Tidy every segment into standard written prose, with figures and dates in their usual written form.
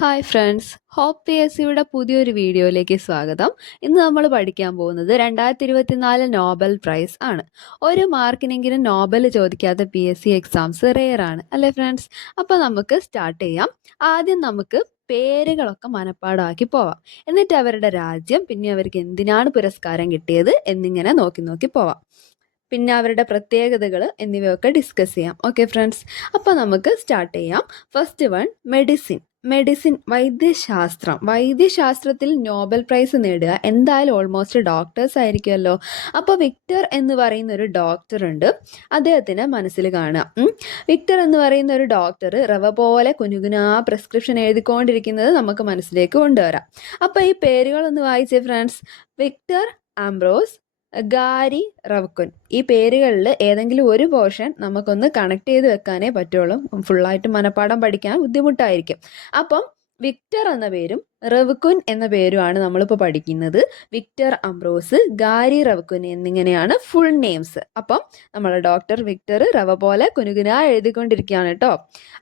Hi friends, hope P S സിയുടെ പുതിയൊരു വീഡിയോയിലേക്ക് സ്വാഗതം. ഇന്ന് നമ്മൾ പഠിക്കാൻ പോകുന്നത് 2024 നോബൽ പ്രൈസ് ആണ്. ഒരു മാർക്കിനെങ്കിലും നോബൽ ചോദിക്കാത്ത P S C exams rare ആണ് അല്ലേ ഫ്രണ്ട്സ്? അപ്പോൾ നമുക്ക് സ്റ്റാർട്ട് ചെയ്യാം. ആദ്യം നമുക്ക് പേരുകളൊക്കെ മനഃപ്പാടമാക്കി പോവാം. എന്നിട്ട് അവരുടെ രാജ്യം, പിന്നെ അവർക്ക് എന്തിനാണ് പുരസ്കാരം കിട്ടിയത് എന്നിങ്ങനെ നോക്കി നോക്കി പോവാം. പിന്നെ അവരുടെ പ്രത്യേകതകൾ എന്നിവയൊക്കെ ഡിസ്കസ് ചെയ്യാം. ഓക്കെ ഫ്രണ്ട്സ്, അപ്പോൾ നമുക്ക് സ്റ്റാർട്ട് ചെയ്യാം. ഫസ്റ്റ് വൺ, മെഡിസിൻ വൈദ്യശാസ്ത്രത്തിൽ നോബൽ പ്രൈസ് നേടുക എന്തായാലും ഓൾമോസ്റ്റ് ഡോക്ടേഴ്സ് ആയിരിക്കുമല്ലോ. അപ്പോൾ വിക്ടർ എന്ന് പറയുന്ന ഒരു ഡോക്ടർ ഉണ്ട്, അദ്ദേഹത്തിന് മനസ്സിൽ കാണുക. വിക്ടർ എന്ന് പറയുന്ന ഒരു ഡോക്ടർ റവ പോലെ കുനുകുനാ പ്രിസ്ക്രിപ്ഷൻ എഴുതിക്കൊണ്ടിരിക്കുന്നത് നമുക്ക് മനസ്സിലേക്ക് കൊണ്ടുവരാം. അപ്പോൾ ഈ പേരുകളൊന്ന് വായിച്ചേ friends. Victor Ambros, Gary Ruvkun. ഈ പേരുകളിൽ ഏതെങ്കിലും ഒരു പോർഷൻ നമുക്കൊന്ന് കണക്ട് ചെയ്ത് വെക്കാനേ പറ്റുള്ളൂ. ഫുള്ളായിട്ട് മനഃപ്പാഠം പഠിക്കാൻ ബുദ്ധിമുട്ടായിരിക്കും. അപ്പം വിക്ടർ എന്ന പേരും റവ്കുൻ എന്ന പേരുമാണ് നമ്മളിപ്പോൾ പഠിക്കുന്നത്. വിക്ടർ അംബ്രോസ്, ഗാരി റവ്കുൻ എന്നിങ്ങനെയാണ് ഫുൾ നെയിംസ്. അപ്പം നമ്മൾ ഡോക്ടർ വിക്ടർ റവ പോലെ കുനുകുനാ എഴുതിക്കൊണ്ടിരിക്കുകയാണ് കേട്ടോ.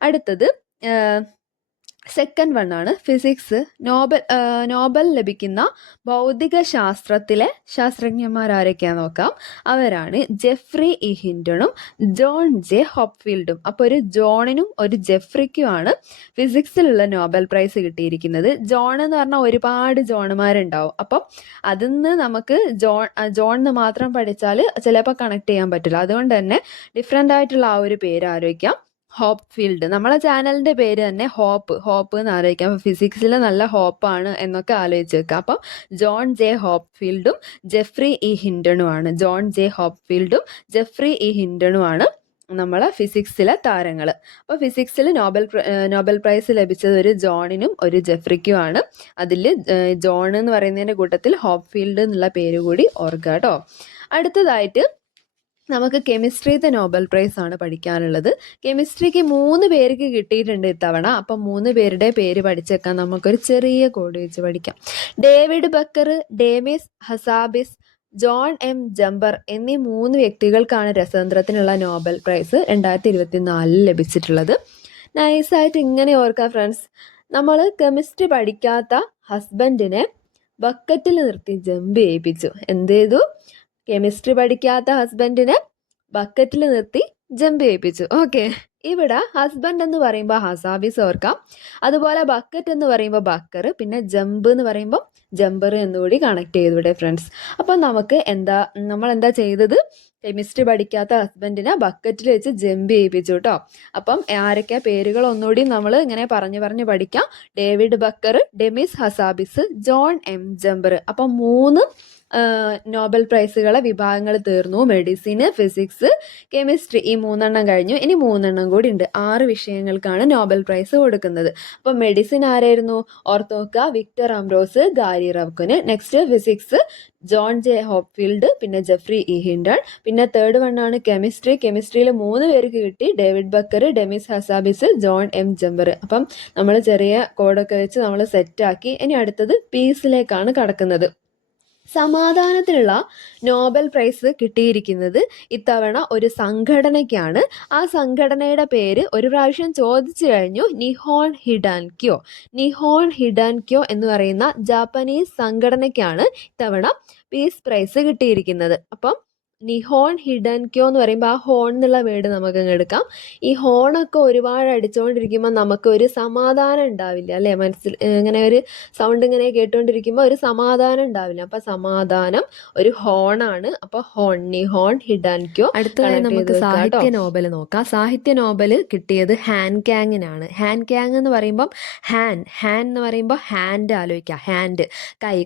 അടുത്തത് സെക്കൻഡ് വൺ ആണ് ഫിസിക്സ്. നോബൽ ലഭിക്കുന്ന ഭൗതിക ശാസ്ത്രത്തിലെ ശാസ്ത്രജ്ഞന്മാരാരൊക്കെയാന്ന് നോക്കാം. അവരാണ് ജെഫ്രി ഇ ഹിൻഡണും ജോൺ ജെ ഹോപ്ഫീൽഡും. അപ്പോൾ ഒരു ജോണിനും ഒരു ജെഫ്രിക്കുമാണ് ഫിസിക്സിലുള്ള നോബൽ പ്രൈസ് കിട്ടിയിരിക്കുന്നത്. ജോൺ എന്ന് പറഞ്ഞാൽ ഒരുപാട് ജോണുമാരുണ്ടാവും. അപ്പം അതിൽ നിന്ന് നമുക്ക് ജോൺ എന്ന് മാത്രം പഠിച്ചാൽ ചിലപ്പോൾ കണക്ട് ചെയ്യാൻ പറ്റില്ല. അതുകൊണ്ട് തന്നെ ഡിഫറെൻ്റ് ആയിട്ടുള്ള ആ ഒരു പേര് ആലോചിക്കാം, ഹോപ്ഫീൽഡ്. നമ്മളെ ചാനലിൻ്റെ പേര് തന്നെ ഹോപ്പ് എന്ന് ആലോചിക്കാം. അപ്പോൾ ഫിസിക്സിൽ നല്ല ഹോപ്പാണ് എന്നൊക്കെ ആലോചിച്ച് വെക്കാം. അപ്പം ജോൺ ജെ ഹോപ്ഫീൽഡും ജെഫ്രി ഇ ഹിൻഡണുമാണ്. ജോൺ ജെ ഹോപ്ഫീൽഡും ജെഫ്രി ഇ ഹിൻഡണുമാണ് നമ്മളെ ഫിസിക്സിലെ താരങ്ങൾ. അപ്പോൾ ഫിസിക്സിൽ നോബൽ പ്രൈസ് ലഭിച്ചത് ഒരു ജോണിനും ഒരു ജെഫ്രിക്കുമാണ്. അതിൽ ജോൺ എന്ന് പറയുന്നതിൻ്റെ കൂട്ടത്തിൽ ഹോപ്ഫീൽഡ് എന്നുള്ള പേര് കൂടി ഓർക്കുക കേട്ടോ. അടുത്തതായിട്ട് നമുക്ക് കെമിസ്ട്രിത്തെ നോബൽ പ്രൈസ് ആണ് പഠിക്കാനുള്ളത്. കെമിസ്ട്രിക്ക് 3 പേർക്ക് കിട്ടിയിട്ടുണ്ട് ഇത്തവണ. അപ്പം 3 പേരുടെ പേര് പഠിച്ചേക്കാൻ നമുക്കൊരു ചെറിയ കോഡ് വെച്ച് പഠിക്കാം. David Baker, Demis Hassabis, John M Jumper എന്നീ 3 വ്യക്തികൾക്കാണ് രസതന്ത്രത്തിനുള്ള നോബൽ പ്രൈസ് 2024 ലഭിച്ചിട്ടുള്ളത്. നൈസായിട്ട് ഇങ്ങനെ ഓർക്കാം ഫ്രണ്ട്സ്. നമ്മൾ കെമിസ്ട്രി പഠിക്കാത്ത ഹസ്ബൻഡിനെ ബക്കറ്റിൽ നിർത്തി ജമ്പ് ചെയ്യിപ്പിച്ചു. എന്ത് ചെയ്തു? കെമിസ്ട്രി പഠിക്കാത്ത ഹസ്ബൻഡിനെ ബക്കറ്റിൽ നിർത്തി ജമ്പ് ചെയ്യിപ്പിച്ചു. ഓക്കെ, ഇവിടെ ഹസ്ബൻഡ് എന്ന് പറയുമ്പോൾ ഹസാബിസ് ഓർക്കാം, അതുപോലെ ബക്കറ്റ് എന്ന് പറയുമ്പോൾ ബക്കർ, പിന്നെ ജമ്പ് എന്ന് പറയുമ്പോൾ ജമ്പർ എന്നുകൂടി കണക്ട് ചെയ്തു ഇവിടെ ഫ്രണ്ട്സ്. അപ്പം നമ്മൾ എന്താ ചെയ്തത്? കെമിസ്ട്രി പഠിക്കാത്ത ഹസ്ബൻഡിനെ ബക്കറ്റിൽ വെച്ച് ജമ്പ് ചെയ്യിപ്പിച്ചു കേട്ടോ. അപ്പം ആരൊക്കെ പേരുകൾ ഒന്നുകൂടി നമ്മൾ ഇങ്ങനെ പറഞ്ഞു പഠിക്കാം. David Baker, Demis Hassabis, John M Jumper. അപ്പം 3 നോബൽ പ്രൈസുകളെ വിഭാഗങ്ങൾ തീർന്നു. മെഡിസിന്, ഫിസിക്സ്, കെമിസ്ട്രി, ഈ 3 കഴിഞ്ഞു. ഇനി 3 കൂടി ഉണ്ട്. 6 വിഷയങ്ങൾക്കാണ് നോബൽ പ്രൈസ് കൊടുക്കുന്നത്. അപ്പം മെഡിസിൻ ആരായിരുന്നു? ഓർത്തോക്ക, Victor Ambros, Gary Ruvkun. Next physics John J Hopfield, പിന്നെ ജെഫ്രി ഇ ഹിൻഡൺ. പിന്നെ തേർഡ് വണ്ണാണ് കെമിസ്ട്രിയിൽ 3 പേർക്ക് കിട്ടി. David Baker, Demis Hassabis, John M Jumper. അപ്പം നമ്മൾ ചെറിയ കോഡൊക്കെ വെച്ച് നമ്മൾ സെറ്റാക്കി. ഇനി അടുത്തത് പീസിലേക്കാണ് കടക്കുന്നത്. സമാധാനത്തിനുള്ള നോബൽ പ്രൈസ് കിട്ടിയിരിക്കുന്നത് ഇത്തവണ ഒരു സംഘടനയ്ക്കാണ്. ആ സംഘടനയുടെ പേര് ഒരു പ്രാവശ്യം ചോദിച്ചു കഴിഞ്ഞു. നിഹോൺ ഹിഡാൻക്യോ എന്ന് പറയുന്ന ജാപ്പനീസ് സംഘടനയ്ക്കാണ് ഇത്തവണ പീസ് പ്രൈസ് കിട്ടിയിരിക്കുന്നത്. അപ്പം നിഹോൺ ഹിഡൻക്യോ എന്ന് പറയുമ്പോൾ ആ ഹോൺ എന്നുള്ള വേർഡ് നമുക്ക് എടുക്കാം. ഈ ഹോണൊക്കെ ഒരുപാട് അടിച്ചുകൊണ്ടിരിക്കുമ്പോൾ നമുക്ക് ഒരു സമാധാനം ഉണ്ടാവില്ല അല്ലേ? ഇങ്ങനെ ഒരു സൗണ്ട് ഇങ്ങനെ കേട്ടുകൊണ്ടിരിക്കുമ്പോൾ ഒരു സമാധാനം ഉണ്ടാവില്ല. അപ്പം സമാധാനം ഒരു ഹോണാണ്. അപ്പോൾ നിഹോൺ ഹിഡൻക്യോ. അടുത്തതായി നമുക്ക് സാഹിത്യ നോബൽ നോക്കാം. സാഹിത്യ നോബൽ കിട്ടിയത് ഹാൻ ക്യാങ്ങിനാണ്. ഹാൻ ക്യാങ് എന്ന് പറയുമ്പം ഹാൻ എന്ന് പറയുമ്പോൾ ഹാൻഡ് ആലോചിക്കുക.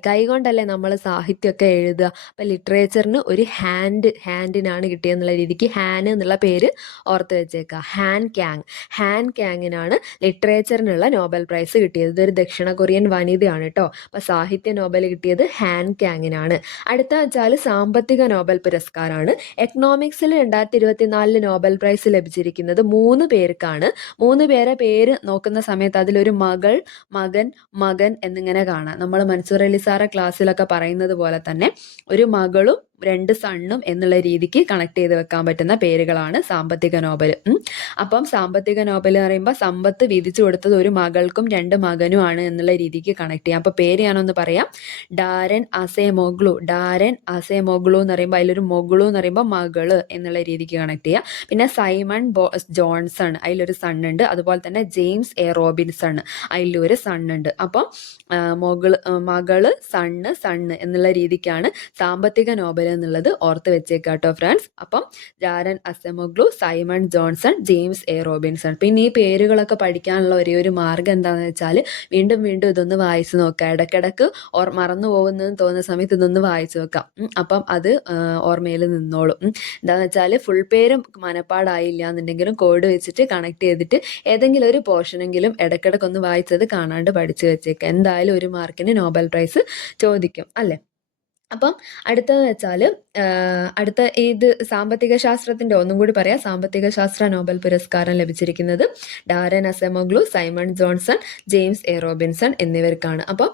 കൈ കൊണ്ടല്ലേ നമ്മൾ സാഹിത്യമൊക്കെ എഴുതുക. അപ്പം ലിറ്ററേച്ചറിന് ഒരു ഹാൻഡിനാണ് കിട്ടിയെന്നുള്ള രീതിക്ക് ഹാൻ എന്നുള്ള പേര് ഓർത്ത് വെച്ചേക്കുക. ഹാൻ ക്യാങ്ങിനാണ് ലിറ്ററേച്ചറിനുള്ള നോബൽ പ്രൈസ് കിട്ടിയത്. ഇതൊരു ദക്ഷിണ കൊറിയൻ വനിതയാണ് കേട്ടോ. അപ്പോൾ സാഹിത്യ നോബൽ കിട്ടിയത് ഹാൻ ക്യാങ്ങിനാണ്. അടുത്ത വെച്ചാൽ സാമ്പത്തിക നോബൽ പുരസ്കാരമാണ്. എക്കണോമിക്സിൽ 2024 നോബൽ പ്രൈസ് ലഭിച്ചിരിക്കുന്നത് 3 പേർക്കാണ്. 3 പേരെ പേര് നോക്കുന്ന സമയത്ത് അതിലൊരു മകൻ എന്നിങ്ങനെ കാണാം. നമ്മൾ മൻസൂർ അലി സാറെ ക്ലാസ്സിലൊക്കെ പറയുന്നത് പോലെ തന്നെ ഒരു മകളും രണ്ട് സണ്ണും എന്നുള്ള രീതിക്ക് കണക്ട് ചെയ്ത് വെക്കാൻ പറ്റുന്ന പേരുകളാണ് സാമ്പത്തിക നോബൽ. അപ്പം സാമ്പത്തിക നോബൽ എന്ന് പറയുമ്പോൾ സമ്പത്ത് വിധിച്ചു കൊടുത്തത് ഒരു മകൾക്കും 2 മകനുമാണ് എന്നുള്ള രീതിക്ക് കണക്ട് ചെയ്യാം. അപ്പൊ പേര് ഞാനൊന്ന് പറയാം. ഡാരൻ അസെമോഗ്ലു. ഡാരൻ അസെമോഗ്ലു എന്ന് പറയുമ്പോൾ അതിലൊരു മൊഗ്ലു എന്ന് പറയുമ്പോൾ മകള് എന്നുള്ള രീതിക്ക് കണക്ട് ചെയ്യാം. പിന്നെ സൈമൺ ജോൺസൺ, അതിലൊരു സൺ ഉണ്ട്. അതുപോലെ തന്നെ ജെയിംസ് എ റോബിൻസൺ, അതിലൊരു സൺ ഉണ്ട്. അപ്പം മകള് സണ്ണ് എന്നുള്ള രീതിക്കാണ് സാമ്പത്തിക നോബൽ എന്നുള്ളത് ഓർത്ത് വെച്ചേക്കാട്ടോ ഫ്രണ്ട്സ്. അപ്പം Daron Acemoglu, Simon Johnson, James A Robinson. പിന്നെ ഈ പേരുകളൊക്കെ പഠിക്കാനുള്ള ഒരേ ഒരു മാർഗ്ഗം എന്താണെന്ന് വെച്ചാൽ വീണ്ടും വീണ്ടും ഇതൊന്ന് വായിച്ചു നോക്കുക. ഇടയ്ക്കിടക്ക് മറന്നു പോകുന്നതെന്ന് തോന്നുന്ന സമയത്ത് ഇതൊന്ന് വായിച്ചു നോക്കാം. അപ്പം അത് ഓർമ്മയിൽ നിന്നോളും. എന്താണെന്ന് വെച്ചാൽ ഫുൾ പേരും മനപ്പാടായില്ല എന്നുണ്ടെങ്കിലും കോഡ് വെച്ചിട്ട് കണക്ട് ചെയ്തിട്ട് ഏതെങ്കിലും ഒരു പോർഷനെങ്കിലും ഇടയ്ക്കിടയ്ക്കൊന്ന് വായിച്ചത് കാണാണ്ട് പഠിച്ചു വെച്ചേക്കാം. എന്തായാലും 1 മാർക്കിന് നോബൽ പ്രൈസ് ചോദിക്കും അല്ലേ. അപ്പം അടുത്തത് വെച്ചാൽ അടുത്ത ഇത് സാമ്പത്തിക ശാസ്ത്രത്തിന്റെ ഒന്നും കൂടി പറയാം. സാമ്പത്തിക ശാസ്ത്ര നോബൽ പുരസ്കാരം ലഭിച്ചിരിക്കുന്നത് Daron Acemoglu, Simon Johnson, James A Robinson എന്നിവർക്കാണ്. അപ്പം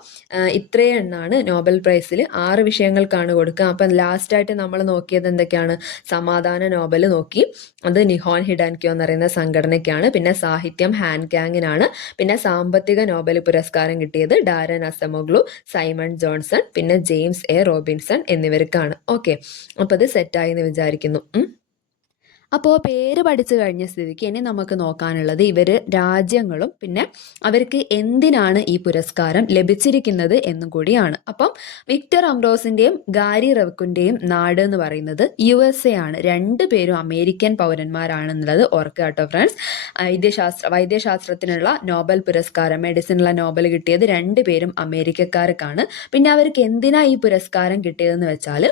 ഇത്രയും എണ്ണാണ് നോബൽ പ്രൈസിൽ 6 വിഷയങ്ങൾക്കാണ് കൊടുക്കുക. അപ്പം ലാസ്റ്റായിട്ട് നമ്മൾ നോക്കിയത് എന്തൊക്കെയാണ്? സമാധാന നോബൽ നോക്കി, അത് നിഹോൻ ഹിഡാൻക്യോ എന്ന് പറയുന്ന സംഘടനയ്ക്കാണ്. പിന്നെ സാഹിത്യം ഹാൻകാങ്ങിനാണ്. പിന്നെ സാമ്പത്തിക നോബൽ പുരസ്കാരം കിട്ടിയത് ഡാരൻ അസെമോഗ്ലു, സൈമൺ ജോൺസൺ, പിന്നെ ജെയിംസ് എ റോബിൻസൺ എന്നിവർക്കാണ്. ഓക്കെ, അപ്പോൾ അത് സെറ്റായി എന്ന് വിചാരിക്കുന്നു. അപ്പോൾ പേര് പഠിച്ചു കഴിഞ്ഞ സ്ഥിതിക്ക് ഇനി നമുക്ക് നോക്കാനുള്ളത് ഇവർ രാജ്യങ്ങളും പിന്നെ അവർക്ക് എന്തിനാണ് ഈ പുരസ്കാരം ലഭിച്ചിരിക്കുന്നത് എന്നും കൂടിയാണ്. അപ്പം വിക്ടർ അംബ്രോസിൻ്റെയും ഗാരി റെവ്കിൻ്റെയും നാട് എന്ന് പറയുന്നത് USA ആണ്. 2 പേരും അമേരിക്കൻ പൗരന്മാരാണെന്നുള്ളത് ഓർക്കുക കേട്ടോ ഫ്രണ്ട്സ്. വൈദ്യശാസ്ത്രത്തിനുള്ള നോബൽ പുരസ്കാരം, മെഡിസിനുള്ള നോബൽ കിട്ടിയത് 2 പേരും അമേരിക്കക്കാർക്കാണ്. പിന്നെ അവർക്ക് എന്തിനാ ഈ പുരസ്കാരം കിട്ടിയതെന്ന് വെച്ചാൽ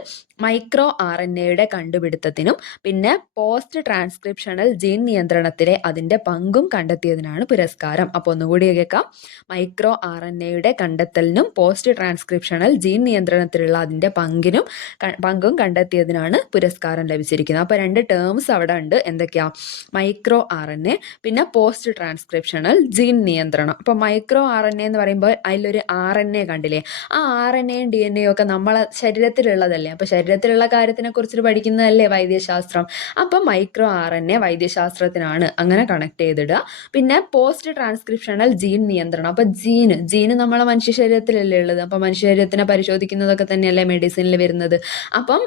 മൈക്രോ RNAയുടെ കണ്ടുപിടുത്തത്തിനും പിന്നെ പോസ്റ്റ് ട്രാൻസ്ക്രിപ്ഷണൽ ജീൻ നിയന്ത്രണത്തിലെ അതിൻ്റെ പങ്കും കണ്ടെത്തിയതിനാണ് പുരസ്കാരം. അപ്പോൾ ഒന്നുകൂടി കേൾക്കാം. മൈക്രോ RNAയുടെ കണ്ടെത്തലിനും പോസ്റ്റ് ട്രാൻസ്ക്രിപ്ഷണൽ ജീൻ നിയന്ത്രണത്തിലുള്ള അതിൻ്റെ പങ്കും കണ്ടെത്തിയതിനാണ് പുരസ്കാരം ലഭിച്ചിരിക്കുന്നത്. അപ്പോൾ 2 ടേംസ് അവിടെ ഉണ്ട്. എന്തൊക്കെയാ? മൈക്രോ RNA പിന്നെ പോസ്റ്റ് ട്രാൻസ്ക്രിപ്ഷണൽ ജീൻ നിയന്ത്രണം. അപ്പോൾ മൈക്രോ RNA എന്ന് പറയുമ്പോൾ അതിലൊരു RNA കണ്ടില്ലേ? ആ RNAയും DNA ഒക്കെ നമ്മളെ ശരീരത്തിലുള്ളതല്ലേ. അപ്പോൾ ശരീരത്തിലുള്ള കാര്യത്തിനെ കുറിച്ചിട്ട് പഠിക്കുന്നതല്ലേ വൈദ്യശാസ്ത്രം. അപ്പം മൈക്രോ RNA വൈദ്യശാസ്ത്രത്തിനാണ്. അങ്ങനെ കണക്ട് ചെയ്തിടുക. പിന്നെ പോസ്റ്റ് ട്രാൻസ്ക്രിപ്ഷണൽ ജീൻ നിയന്ത്രണം. അപ്പം ജീന് നമ്മളെ മനുഷ്യ ശരീരത്തിലല്ലേ ഉള്ളത്. അപ്പം മനുഷ്യ ശരീരത്തിനെ പരിശോധിക്കുന്നതൊക്കെ തന്നെയല്ലേ മെഡിസിനിൽ വരുന്നത്. അപ്പം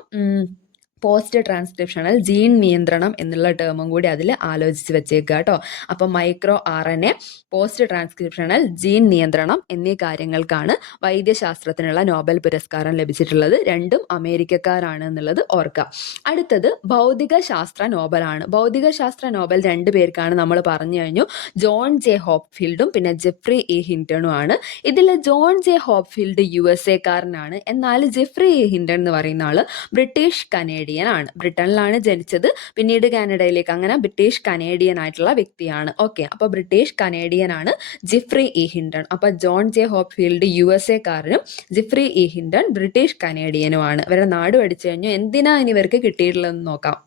പോസ്റ്റ് ട്രാൻസ്ക്രിപ്ഷണൽ ജീൻ നിയന്ത്രണം എന്നുള്ള ടേമും കൂടി അതിൽ ആലോചിച്ച് വെച്ചേക്കുക കേട്ടോ. അപ്പം micro RNA, post transcriptional gene നിയന്ത്രണം എന്നീ കാര്യങ്ങൾക്കാണ് വൈദ്യശാസ്ത്രത്തിനുള്ള നോബൽ പുരസ്കാരം ലഭിച്ചിട്ടുള്ളത്. 2ഉം അമേരിക്കക്കാരാണ് എന്നുള്ളത് ഓർക്കുക. അടുത്തത് ഭൗതിക ശാസ്ത്ര നോബലാണ്. ഭൗതിക ശാസ്ത്ര നോബൽ 2 പേർക്കാണ് നമ്മൾ പറഞ്ഞു കഴിഞ്ഞു. ജോൺ ജെ ഹോപ്ഫീൽഡും പിന്നെ ജെഫ്രി ഇ ഹിൻറ്റണും ആണ്. ഇതിൽ ജോൺ ജെ ഹോപ്ഫീൽഡ് USA കാരനാണ്. എന്നാൽ ജെഫ്രി ഇ ഹിൻറ്റൺ എന്ന് പറയുന്ന ആള് ബ്രിട്ടീഷ് കനേഡിയൻ ആണ്. ബ്രിട്ടനിലാണ് ജനിച്ചത്, പിന്നീട് കാനഡയിലേക്ക്, അങ്ങനെ ബ്രിട്ടീഷ് കനേഡിയൻ ആയിട്ടുള്ള വ്യക്തിയാണ്. ഓക്കെ, അപ്പോൾ ബ്രിട്ടീഷ് കനേഡിയൻ ആണ് ജെഫ്രി ഇ ഹിൻറ്റൺ. അപ്പോൾ ജോൺ ജെ ഹോപ്ഫീൽഡ് USA കാരനും ജെഫ്രി ഇ ഹിൻറ്റൺ ബ്രിട്ടീഷ് കനേഡിയനുമാണ്. ഇവരുടെ നാട് പഠിച്ചു കഴിഞ്ഞു. എന്തിനാ ഇനി ഇവർക്ക് കിട്ടിയിട്ടുള്ളതെന്ന് നോക്കാം.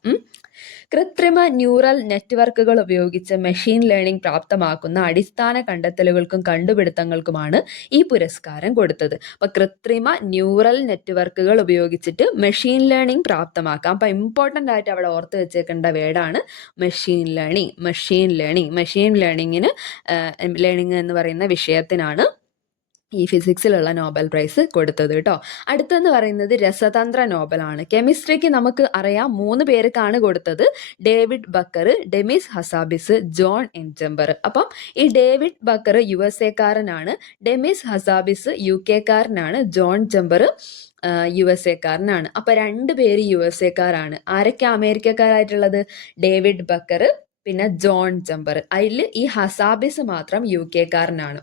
കൃത്രിമ ന്യൂറൽ നെറ്റ്വർക്കുകൾ ഉപയോഗിച്ച് മെഷീൻ ലേണിംഗ് പ്രാപ്തമാക്കുന്ന അടിസ്ഥാന കണ്ടെത്തലുകൾക്കും കണ്ടുപിടുത്തങ്ങൾക്കുമാണ് ഈ പുരസ്കാരം കൊടുത്തത്. അപ്പോൾ കൃത്രിമ ന്യൂറൽ നെറ്റ്വർക്കുകൾ ഉപയോഗിച്ചിട്ട് മെഷീൻ ലേണിംഗ് പ്രാപ്തമാക്കാം. അപ്പോൾ ഇമ്പോർട്ടൻ്റ് ആയിട്ട് അവിടെ ഓർത്ത് വെച്ചേക്കേണ്ട വേർഡാണ് മെഷീൻ ലേണിംഗ്. മെഷീൻ ലേണിംഗ് എന്ന് പറയുന്ന വിഷയത്തിനാണ് ഈ ഫിസിക്സിലുള്ള നോബൽ പ്രൈസ് കൊടുത്തത് കേട്ടോ. അടുത്തെന്ന് പറയുന്നത് രസതന്ത്ര നോബലാണ്. കെമിസ്ട്രിക്ക് നമുക്ക് അറിയാം 3 പേർക്കാണ് കൊടുത്തത്. David Baker, Demis Hassabis, John M Jumper. അപ്പം ഈ ഡേവിഡ് ബക്കർ USA കാരനാണ്, ഡെമിസ് ഹസാബിസ് UK കാരനാണ്, ജോൺ ജംബർ USA കാരനാണ്. അപ്പം 2 പേര് USA കാരാണ്. ആരൊക്കെ അമേരിക്കക്കാരായിട്ടുള്ളത്? ഡേവിഡ് ബക്കർ പിന്നെ ജോൺ ജംബർ. അതിൽ ഈ ഹസാബിസ് മാത്രം UK കാരനാണ്.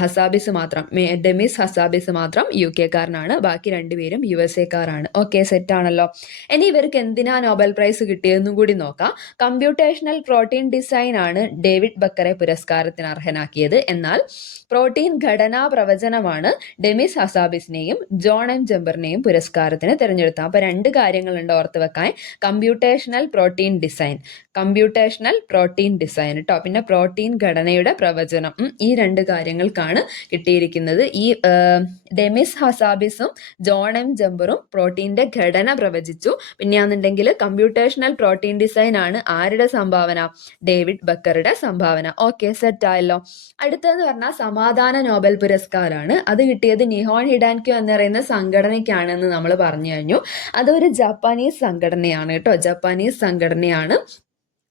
ഹസാബിസ് മാത്രം, ഡെമിസ് ഹസാബിസ് മാത്രം UK കാരനാണ്. ബാക്കി 2 പേരും USA കാരാണ്. ഓക്കെ, സെറ്റ് ആണല്ലോ. ഇനി ഇവർക്ക് എന്തിനാ നോബൽ പ്രൈസ് കിട്ടിയതെന്നും കൂടി നോക്കാം. കമ്പ്യൂട്ടേഷണൽ പ്രോട്ടീൻ ഡിസൈൻ ആണ് ഡേവിഡ് ബക്കറെ പുരസ്കാരത്തിന് അർഹനാക്കിയത്. എന്നാൽ പ്രോട്ടീൻ ഘടനാ പ്രവചനമാണ് ഡെമിസ് ഹസാബിസിനെയും ജോൺ എം ജംബറിനെയും പുരസ്കാരത്തിന് തിരഞ്ഞെടുത്തത്. അപ്പോൾ 2 കാര്യങ്ങളുണ്ട് ഓർത്ത് വെക്കാൻ. Computational protein design computational protein design കേട്ടോ, പിന്നെ പ്രോട്ടീൻ ഘടനയുടെ പ്രവചനം. ഈ രണ്ട് കാര്യങ്ങൾക്കാണ് കിട്ടിയിരിക്കുന്നത്. ഈ ഡെമിസ് ഹസാബിസും ജോൺ എം ജമ്പറും പ്രോട്ടീന്റെ ഘടന പ്രവചിച്ചു. പിന്നെയാണെന്നുണ്ടെങ്കിൽ കമ്പ്യൂട്ടേഷണൽ പ്രോട്ടീൻ ഡിസൈൻ ആണ് ആരുടെ സംഭാവന? ഡേവിഡ് ബക്കറുടെ സംഭാവന. ഓക്കെ, സെറ്റ് ആയല്ലോ. അടുത്തതെന്ന് പറഞ്ഞാൽ സമാധാന നോബൽ പുരസ്കാരമാണ്. അത് കിട്ടിയത് നിഹോൺ ഹിഡാൻക്യോ എന്ന് പറയുന്ന സംഘടനയ്ക്കാണെന്ന് നമ്മൾ പറഞ്ഞു കഴിഞ്ഞു. അതൊരു ജപ്പാനീസ് സംഘടനയാണ് കേട്ടോ, ജപ്പാനീസ് സംഘടനയാണ്.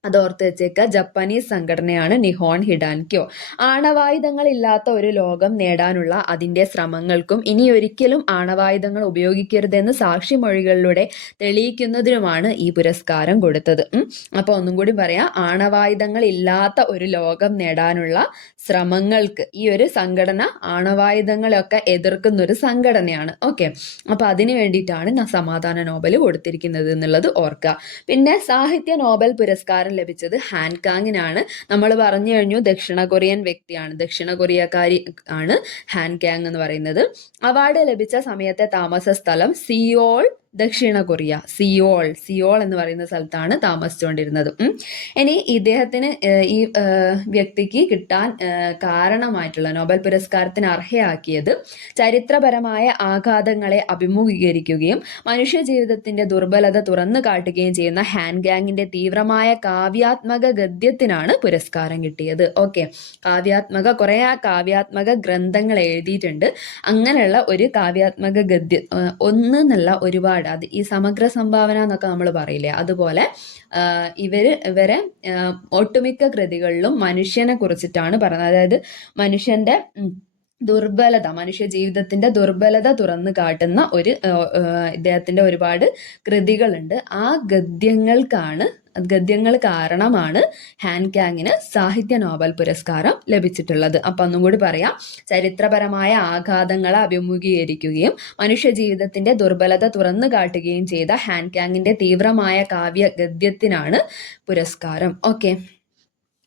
അത് ഓർത്ത് വെച്ചേക്കുക, ജപ്പാനീസ് സംഘടനയാണ് നിഹോൺ ഹിഡാൻക്യോ. ആണവായുധങ്ങൾ ഇല്ലാത്ത ഒരു ലോകം നേടാനുള്ള അതിൻ്റെ ശ്രമങ്ങൾക്കും ഇനി ഒരിക്കലും ആണവായുധങ്ങൾ ഉപയോഗിക്കരുതെന്ന് സാക്ഷിമൊഴികളിലൂടെ തെളിയിക്കുന്നതിനുമാണ് ഈ പുരസ്കാരം കൊടുത്തത്. അപ്പോൾ ഒന്നും കൂടി പറയാം, ആണവായുധങ്ങൾ ഇല്ലാത്ത ഒരു ലോകം നേടാനുള്ള ശ്രമങ്ങൾക്ക് ഈ ഒരു സംഘടന ആണവായുധങ്ങളെയൊക്കെ എതിർക്കുന്ന ഒരു സംഘടനയാണ്. ഓക്കെ, അപ്പോൾ അതിന് വേണ്ടിയിട്ടാണ് സമാധാന നോബൽ കൊടുത്തിരിക്കുന്നത് എന്നുള്ളത് ഓർക്കുക. പിന്നെ സാഹിത്യ നോബൽ പുരസ്കാരം ലഭിച്ചത് ഹാൻകാങ്ങിനാണ്. നമ്മൾ പറഞ്ഞു കഴിഞ്ഞു ദക്ഷിണ കൊറിയൻ വ്യക്തിയാണ്, ദക്ഷിണ കൊറിയക്കാരി ആണ് ഹാൻകാങ് എന്ന് പറയുന്നത്. അവാർഡ് ലഭിച്ച സമയത്തെ താമസ സ്ഥലം സിയോൾ, ദക്ഷിണ കൊറിയ. സിയോൾ എന്ന് പറയുന്ന സ്ഥലത്താണ് താമസിച്ചുകൊണ്ടിരുന്നത്. ഇനി ഇദ്ദേഹത്തിന് ഈ വ്യക്തിക്ക് കിട്ടാൻ കാരണമായിട്ടുള്ള നോബൽ പുരസ്കാരത്തിന് അർഹയാക്കിയത് ചരിത്രപരമായ ആഘാതങ്ങളെ അഭിമുഖീകരിക്കുകയും മനുഷ്യ ജീവിതത്തിന്റെ ദുർബലത തുറന്നു കാട്ടുകയും ചെയ്യുന്ന ഹാൻകാങ്ങിന്റെ തീവ്രമായ കാവ്യാത്മക ഗദ്യത്തിനാണ് പുരസ്കാരം കിട്ടിയത്. ഓക്കെ, കുറേ കാവ്യാത്മക ഗ്രന്ഥങ്ങൾ എഴുതിയിട്ടുണ്ട്. അങ്ങനെയുള്ള ഒരു കാവ്യാത്മക ഗദ്യം ഒന്നല്ല ഒരുപാട്, അത് ഈ സമഗ്ര സംഭാവന എന്നൊക്കെ നമ്മൾ പറയില്ലേ, അതുപോലെ ഇവരെ ഒട്ടുമിക്ക കൃതികളിലും മനുഷ്യനെ കുറിച്ചിട്ടാണ് പറയുന്നത്. അതായത് മനുഷ്യന്റെ ദുർബലത, മനുഷ്യ ജീവിതത്തിന്റെ ദുർബലത തുറന്നു കാട്ടുന്ന ഒരു ഇദ്ദേഹത്തിന്റെ ഒരുപാട് കൃതികളുണ്ട്. ആ ഗദ്യങ്ങൾ കാരണമാണ് ഹാൻകാങ്ങിന് സാഹിത്യ നോബൽ പുരസ്കാരം ലഭിച്ചിട്ടുള്ളത്. അപ്പം ഒന്നും കൂടി പറയാം, ചരിത്രപരമായ ആഘാതങ്ങളെ അഭിമുഖീകരിക്കുകയും മനുഷ്യ ജീവിതത്തിന്റെ ദുർബലത തുറന്നു കാട്ടുകയും ചെയ്ത ഹാൻകാങ്ങിന്റെ തീവ്രമായ കാവ്യ ഗദ്യത്തിനാണ് പുരസ്കാരം. ഓക്കെ,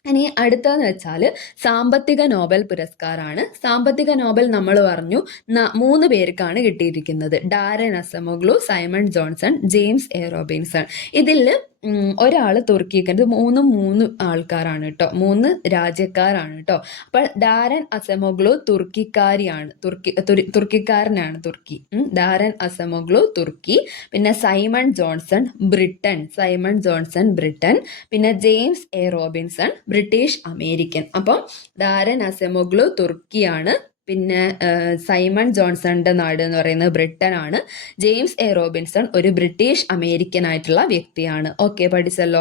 ഇനി അടുത്തതെന്ന് വെച്ചാൽ സാമ്പത്തിക നോബൽ പുരസ്കാരമാണ്. സാമ്പത്തിക നോബൽ നമ്മൾ പറഞ്ഞു 3 പേർക്കാണ് കിട്ടിയിരിക്കുന്നത്: Daron Acemoglu, Simon Johnson, James A Robinson. ഇതിൽ ഒരാൾ തുർക്കിക്ക്, ഇത് മൂന്ന് ആൾക്കാരാണ് കേട്ടോ, 3 രാജ്യക്കാരാണ് കേട്ടോ. അപ്പോൾ ഡാരൻ അസമോഗ്ലു തുർക്കിക്കാരനാണ്, തുർക്കി. ഡാരൻ അസമോഗ്ലു തുർക്കി, പിന്നെ സൈമൺ ജോൺസൺ ബ്രിട്ടൻ, പിന്നെ James A Robinson British American. അപ്പം ഡാരൻ അസമോഗ്ലു തുർക്കിയാണ്, പിന്നെ സൈമൺ ജോൺസണിന്റെ നാട് എന്ന് പറയുന്നത് ബ്രിട്ടൻ ആണ്, ജെയിംസ് എ റോബിൻസൺ ഒരു ബ്രിട്ടീഷ് അമേരിക്കൻ ആയിട്ടുള്ള വ്യക്തിയാണ്. ഓക്കെ, പഠിച്ചല്ലോ.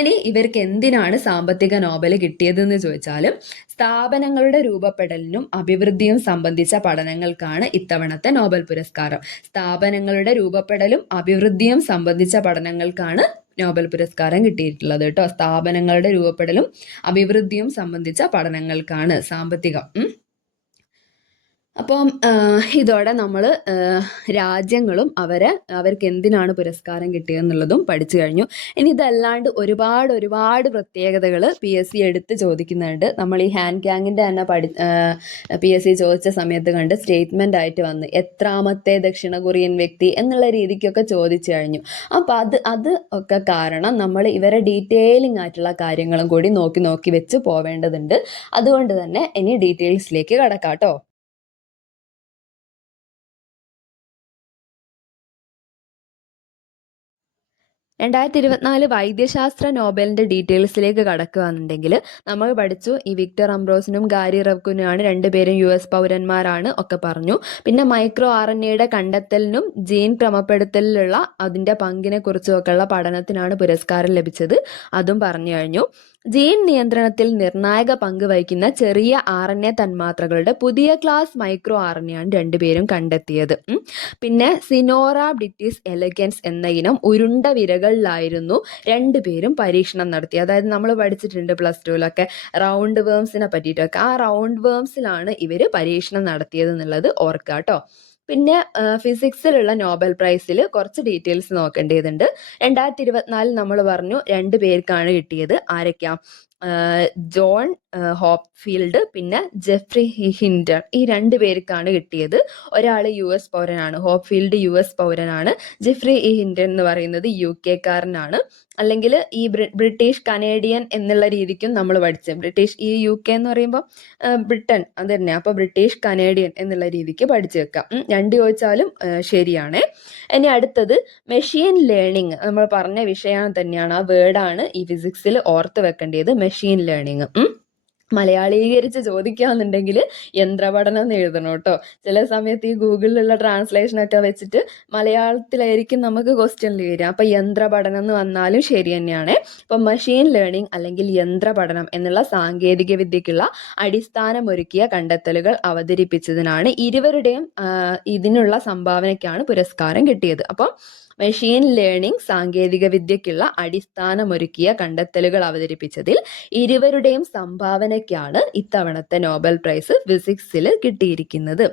ഇനി ഇവർക്ക് എന്തിനാണ് സാമ്പത്തിക നോബൽ കിട്ടിയതെന്ന് ചോദിച്ചാൽ സ്ഥാപനങ്ങളുടെ രൂപപ്പെടലിനും അഭിവൃദ്ധിയും സംബന്ധിച്ച പഠനങ്ങൾക്കാണ് ഇത്തവണത്തെ നോബൽ പുരസ്കാരം. സ്ഥാപനങ്ങളുടെ രൂപപ്പെടലും അഭിവൃദ്ധിയും സംബന്ധിച്ച പഠനങ്ങൾക്കാണ് നോബൽ പുരസ്കാരം കിട്ടിയിട്ടുള്ളത് കേട്ടോ. സ്ഥാപനങ്ങളുടെ രൂപപ്പെടലും അഭിവൃദ്ധിയും സംബന്ധിച്ച പഠനങ്ങൾക്കാണ് സാമ്പത്തികം. അപ്പം ഇതോടെ നമ്മൾ രാജ്യങ്ങളും അവർക്ക് എന്തിനാണ് പുരസ്കാരം കിട്ടിയതെന്നുള്ളതും പഠിച്ചു കഴിഞ്ഞു. ഇനി ഇതല്ലാണ്ട് ഒരുപാട് പ്രത്യേകതകൾ PSC എടുത്ത് ചോദിക്കുന്നുണ്ട്. നമ്മൾ ഈ ഹാൻകാങ്ങിൻ്റെ തന്നെ PSC ചോദിച്ച സമയത്ത് കണ്ട് സ്റ്റേറ്റ്മെൻ്റ് ആയിട്ട് വന്ന് എത്രാമത്തെ ദക്ഷിണ കൊറിയൻ വ്യക്തി എന്നുള്ള രീതിക്കൊക്കെ ചോദിച്ചു കഴിഞ്ഞു. അപ്പോൾ അത് ഒക്കെ കാരണം നമ്മൾ ഇവരെ ഡീറ്റെയിലിംഗ് ആയിട്ടുള്ള കാര്യങ്ങളും കൂടി നോക്കി വെച്ച് പോവേണ്ടതുണ്ട്. അതുകൊണ്ട് തന്നെ ഇനി ഡീറ്റെയിൽസിലേക്ക് കടക്കാം കേട്ടോ. 2024 വൈദ്യശാസ്ത്ര നോബലിന്റെ ഡീറ്റെയിൽസിലേക്ക് കടക്കുകയാണെന്നുണ്ടെങ്കിൽ നമ്മൾ പഠിച്ചു ഈ വിക്ടർ അംബ്രോസിനും ഗാരി റവ്കുനുമാണ്, 2 പേരും US പൗരന്മാരാണ് ഒക്കെ പറഞ്ഞു. പിന്നെ മൈക്രോ RNAയുടെ കണ്ടെത്തലിനും ജീൻ ക്രമപ്പെടുത്തലിലുള്ള അതിൻ്റെ പങ്കിനെ കുറിച്ചുമൊക്കെയുള്ള പഠനത്തിനാണ് പുരസ്കാരം ലഭിച്ചത്, അതും പറഞ്ഞു കഴിഞ്ഞു. ജീൻ നിയന്ത്രണത്തിൽ നിർണായക പങ്ക് വഹിക്കുന്ന ചെറിയ RNA തന്മാത്രകളുടെ പുതിയ ക്ലാസ് മൈക്രോ RNAയാണ് 2 പേരും കണ്ടെത്തിയത്. പിന്നെ സിനോറാബ്ഡിറ്റിസ് എലഗൻസ് എന്ന ഇനം ഉരുണ്ട വിരകളിലായിരുന്നു 2 പേരും പരീക്ഷണം നടത്തി. അതായത് നമ്മൾ പഠിച്ചിട്ടുണ്ട് +2-ലൊക്കെ റൗണ്ട് വേംസിനെ പറ്റിയിട്ടൊക്കെ. ആ റൗണ്ട് വേംസിലാണ് ഇവർ പരീക്ഷണം നടത്തിയത് എന്നുള്ളത് ഓർക്കുക കേട്ടോ. പിന്നെ ഫിസിക്സിലുള്ള നോബൽ പ്രൈസിൽ കുറച്ച് ഡീറ്റെയിൽസ് നോക്കേണ്ടതുണ്ട്. 2024 നമ്മൾ പറഞ്ഞു 2 പേർക്കാണ് കിട്ടിയത്. ആരൊക്കെയാ? ജോൺ ഹോപ്ഫീൽഡ് പിന്നെ ജെഫ്രി ഹിൻഡൺ, ഈ 2 പേർക്കാണ് കിട്ടിയത്. ഒരാൾ US പൗരനാണ്, ഹോപ്ഫീൽഡ് US പൗരനാണ്. ജെഫ്രി ഹിൻഡൺ എന്ന് പറയുന്നത് UK കാരനാണ്. അല്ലെങ്കിൽ ഈ ബ്രിട്ടീഷ് കനേഡിയൻ എന്നുള്ള രീതിക്കും നമ്മൾ പഠിച്ചത്. ബ്രിട്ടീഷ്, ഈ UK എന്ന് പറയുമ്പോൾ ബ്രിട്ടൻ അത് തന്നെ, അപ്പോൾ ബ്രിട്ടീഷ് കനേഡിയൻ എന്നുള്ള രീതിക്ക് പഠിച്ചു വെക്കാം. 2 ചോദിച്ചാലും ശരിയാണ്. ഇനി അടുത്തത് മെഷീൻ ലേണിംഗ്, നമ്മൾ പറഞ്ഞ വിഷയം തന്നെയാണ്, ആ വേർഡാണ് ഈ ഫിസിക്സിൽ ഓർത്ത് വെക്കേണ്ടത്, മെഷീൻ ലേണിംഗ്. മലയാളീകരിച്ച് ചോദിക്കുകയാണെന്നുണ്ടെങ്കിൽ യന്ത്രപഠനം എന്ന് എഴുതണം കേട്ടോ. ചില സമയത്ത് ഈ ഗൂഗിളിലുള്ള ട്രാൻസ്ലേഷനൊക്കെ വെച്ചിട്ട് മലയാളത്തിലായിരിക്കും നമുക്ക് ക്വസ്റ്റ്യനിൽ വരിക. അപ്പം യന്ത്രപഠനം എന്ന് വന്നാലും ശരി തന്നെയാണ്. അപ്പം മെഷീൻ ലേണിംഗ് അല്ലെങ്കിൽ യന്ത്രപഠനം എന്നുള്ള സാങ്കേതിക വിദ്യക്കുള്ള അടിസ്ഥാനമൊരുക്കിയ കണ്ടെത്തലുകൾ അവതരിപ്പിച്ചതിനാണ് ഇരുവരുടെയും ഇതിനുള്ള സംഭാവനയ്ക്കാണ് പുരസ്കാരം കിട്ടിയത്. അപ്പം മെഷീൻ ലേണിംഗ് സാങ്കേതിക വിദ്യക്കുള്ള അടിസ്ഥാനമൊരുക്കിയ കണ്ടെത്തലുകൾ അവതരിപ്പിച്ചതിൽ ഇരുവരുടെയും സംഭാവനയ്ക്കാണ് ഇത്തവണത്തെ നോബൽ പ്രൈസ് ഫിസിക്സിൽ കിട്ടിയിരിക്കുന്നത്.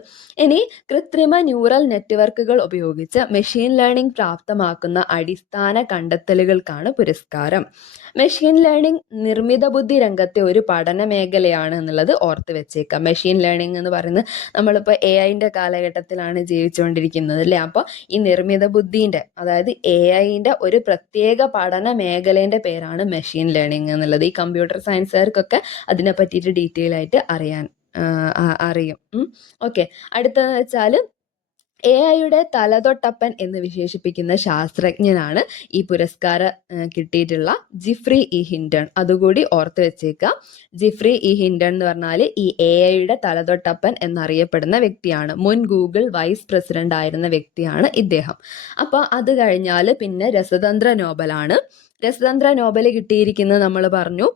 ഇനി കൃത്രിമ ന്യൂറൽ നെറ്റ്വർക്കുകൾ ഉപയോഗിച്ച് മെഷീൻ ലേണിംഗ് പ്രാപ്തമാക്കുന്ന അടിസ്ഥാന കണ്ടെത്തലുകൾക്കാണ് പുരസ്കാരം. മെഷീൻ ലേണിംഗ് നിർമ്മിത ബുദ്ധി രംഗത്തെ ഒരു പഠന മേഖലയാണ് എന്നുള്ളത് ഓർത്ത് വെച്ചേക്കാം. മെഷീൻ ലേണിംഗ് എന്ന് പറയുന്നത് നമ്മളിപ്പോൾ AI കാലഘട്ടത്തിലാണ് ജീവിച്ചുകൊണ്ടിരിക്കുന്നത് അല്ലേ. അപ്പോൾ ഈ നിർമ്മിത ബുദ്ധിൻ്റെ, അതായത് AI ഒരു പ്രത്യേക പഠന മേഖലേൻ്റെ പേരാണ് മെഷീൻ ലേണിംഗ് എന്നുള്ളത്. ഈ കമ്പ്യൂട്ടർ സയൻസുകാർക്കൊക്കെ അതിനെ പറ്റിയിട്ട് ഡീറ്റെയിൽ ആയിട്ട് അറിയും. ഓക്കെ, അടുത്തതെന്ന് വെച്ചാൽ AI തലതൊട്ടപ്പൻ എന്ന് വിശേഷിപ്പിക്കുന്ന ശാസ്ത്രജ്ഞനാണ് ഈ പുരസ്കാരം കിട്ടിയിട്ടുള്ള ജിഫ്രി ഹിൻഡൺ. അതുകൂടി ഓർത്ത് വെച്ചേക്കുക. ജിഫ്രി ഹിൻഡൺ എന്ന് പറഞ്ഞാൽ ഈ AI തലതൊട്ടപ്പൻ എന്നറിയപ്പെടുന്ന വ്യക്തിയാണ്. മുൻ ഗൂഗിൾ വൈസ് പ്രസിഡന്റ് ആയിരുന്ന വ്യക്തിയാണ് ഇദ്ദേഹം. അപ്പോൾ അത് കഴിഞ്ഞാൽ പിന്നെ രസതന്ത്ര നോബലാണ്. രസതന്ത്ര നോബൽ കിട്ടിയിരിക്കുന്നത് നമ്മൾ പറഞ്ഞു